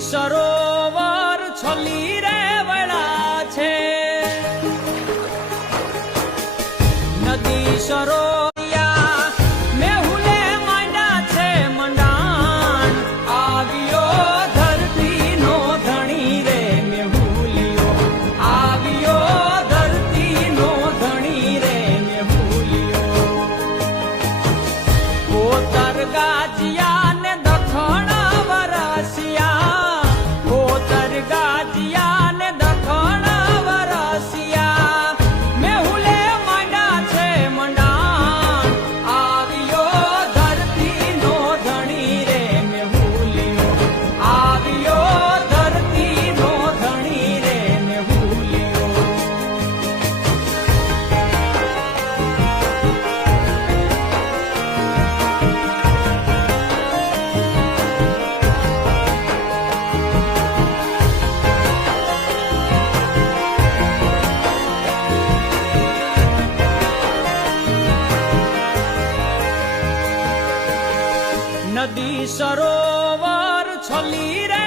સરોવર છલી રે વળા છે નદી સરોયા મેહુલે માંડા છે મંડાણ આવ્યો ધરતી નો ધણી રે મેહુલિયો આવ્યો ધરતી નો ધણી રે મેહુલિયો કોતર ગાજિયા ને દખણ નદી સરોવર છલી રે